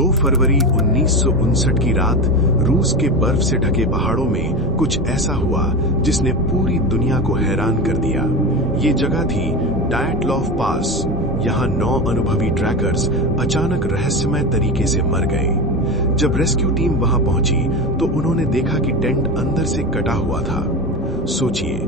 2 फरवरी 1959 की रात रूस के बर्फ से ढके पहाड़ों में कुछ ऐसा हुआ जिसने पूरी दुनिया को हैरान कर दिया। ये जगह थी डायटलॉफ पास। यहाँ 9 अनुभवी ट्रैकर्स अचानक रहस्यमय तरीके से मर गए। जब रेस्क्यू टीम वहां पहुंची तो उन्होंने देखा कि टेंट अंदर से कटा हुआ था। सोचिए,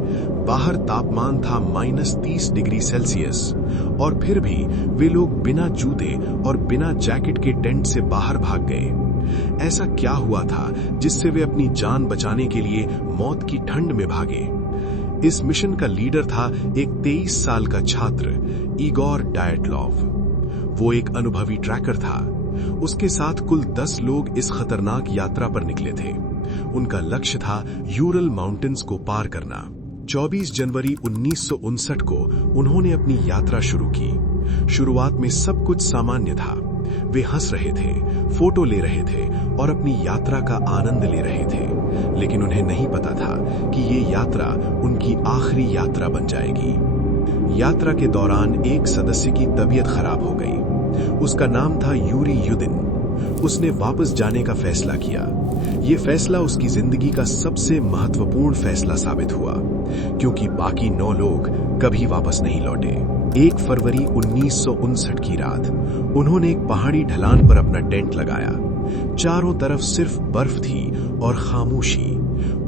बाहर तापमान था -30 डिग्री सेल्सियस और फिर भी वे लोग बिना जूते और बिना जैकेट के टेंट से बाहर भाग गए। ऐसा क्या हुआ था जिससे वे अपनी जान बचाने के लिए मौत की ठंड में भागे? इस मिशन का लीडर था एक 23 साल का छात्र इगोर डायटलॉव। वो एक अनुभवी ट्रैकर था। उसके साथ कुल 10 लोग इस खतरनाक यात्रा पर निकले थे। उनका लक्ष्य था यूरल माउंटेन्स को पार करना। 24 जनवरी 1959 को उन्होंने अपनी यात्रा शुरू की। शुरुआत में सब कुछ सामान्य था। वे हंस रहे थे, फोटो ले रहे थे और अपनी यात्रा का आनंद ले रहे थे। लेकिन उन्हें नहीं पता था कि ये यात्रा उनकी आखिरी यात्रा बन जाएगी। यात्रा के दौरान एक सदस्य की तबीयत खराब हो गई। उसका नाम था यूरी युदिन। उसने वापस जाने का फैसला किया। ये फैसला उसकी जिंदगी का सबसे महत्वपूर्ण फैसला साबित हुआ, क्योंकि बाकी 9 लोग कभी वापस नहीं लौटे। 1 फरवरी 1959 की रात उन्होंने एक पहाड़ी ढलान पर अपना टेंट लगाया। चारों तरफ सिर्फ बर्फ थी और खामोशी।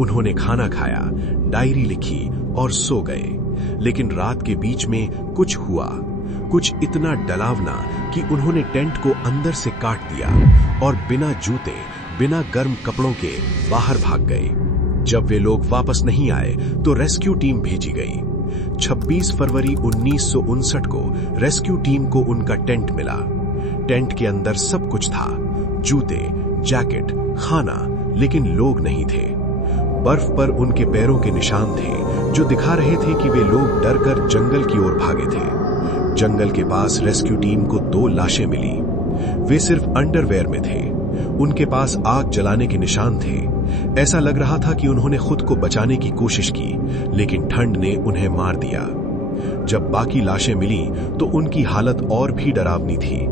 उन्होंने खाना खाया, डायरी लिखी और सो गए। लेकिन रात के बीच में कुछ हुआ, कुछ इतना डरावना कि उन्होंने टेंट को अंदर से काट दिया और बिना जूते, बिना गर्म कपड़ों के बाहर भाग गए। जब वे लोग वापस नहीं आए तो रेस्क्यू टीम भेजी गई। 26 फरवरी 1959 को रेस्क्यू टीम को उनका टेंट मिला। टेंट के अंदर सब कुछ था, जूते, जैकेट, खाना, लेकिन लोग नहीं थे। बर्फ पर उनके पैरों के निशान थे जो दिखा रहे थे कि वे लोग डरकर जंगल की ओर भागे थे। जंगल के पास रेस्क्यू टीम को 2 लाशें मिली। वे सिर्फ अंडरवेयर में थे। उनके पास आग जलाने के निशान थे। ऐसा लग रहा था कि उन्होंने खुद को बचाने की कोशिश की, लेकिन ठंड ने उन्हें मार दिया। जब बाकी लाशें मिली तो उनकी हालत और भी डरावनी थी।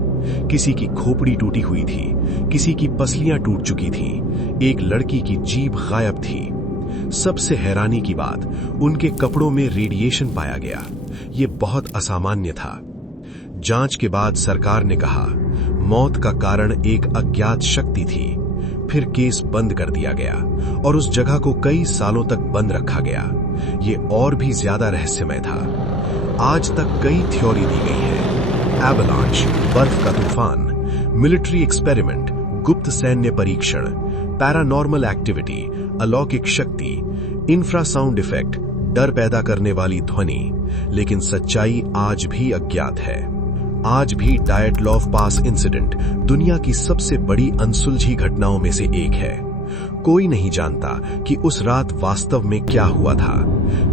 किसी की खोपड़ी टूटी हुई थी, किसी की पसलियां टूट चुकी थीं, एक लड़की की जीभ गायब थी। सबसे हैरानी की बात, उनके कपड़ों में रेडिएशन पाया गया। ये बहुत असामान्य था। जांच के बाद सरकार ने कहा मौत का कारण एक अज्ञात शक्ति थी। फिर केस बंद कर दिया गया और उस जगह को कई सालों तक बंद रखा गया। ये और भी ज्यादा रहस्यमय था। आज तक कई थ्योरी दी गई है। एवलांच, बर्फ का तूफान, मिलिट्री एक्सपेरिमेंट, गुप्त सैन्य परीक्षण, पैरानॉर्मल एक्टिविटी, अलौकिक शक्ति, इंफ्रासाउंड इफेक्ट, डर पैदा करने वाली ध्वनि। लेकिन सच्चाई आज भी अज्ञात है। आज भी डायटलॉफ पास इंसिडेंट दुनिया की सबसे बड़ी अनसुलझी घटनाओं में से एक है। कोई नहीं जानता कि उस रात वास्तव में क्या हुआ था।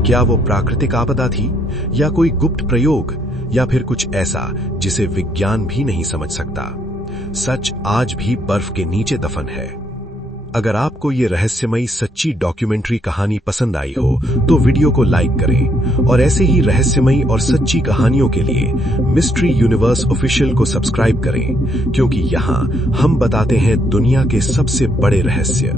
क्या वो प्राकृतिक आपदा थी, या कोई गुप्त प्रयोग, या फिर कुछ ऐसा जिसे विज्ञान भी नहीं समझ सकता। सच आज भी बर्फ के नीचे दफन है। अगर आपको ये रहस्यमयी सच्ची डॉक्यूमेंट्री कहानी पसंद आई हो तो वीडियो को लाइक करें और ऐसे ही रहस्यमयी और सच्ची कहानियों के लिए मिस्ट्री यूनिवर्स ऑफिशियल को सब्सक्राइब करें, क्योंकि यहाँ हम बताते हैं दुनिया के सबसे बड़े रहस्य।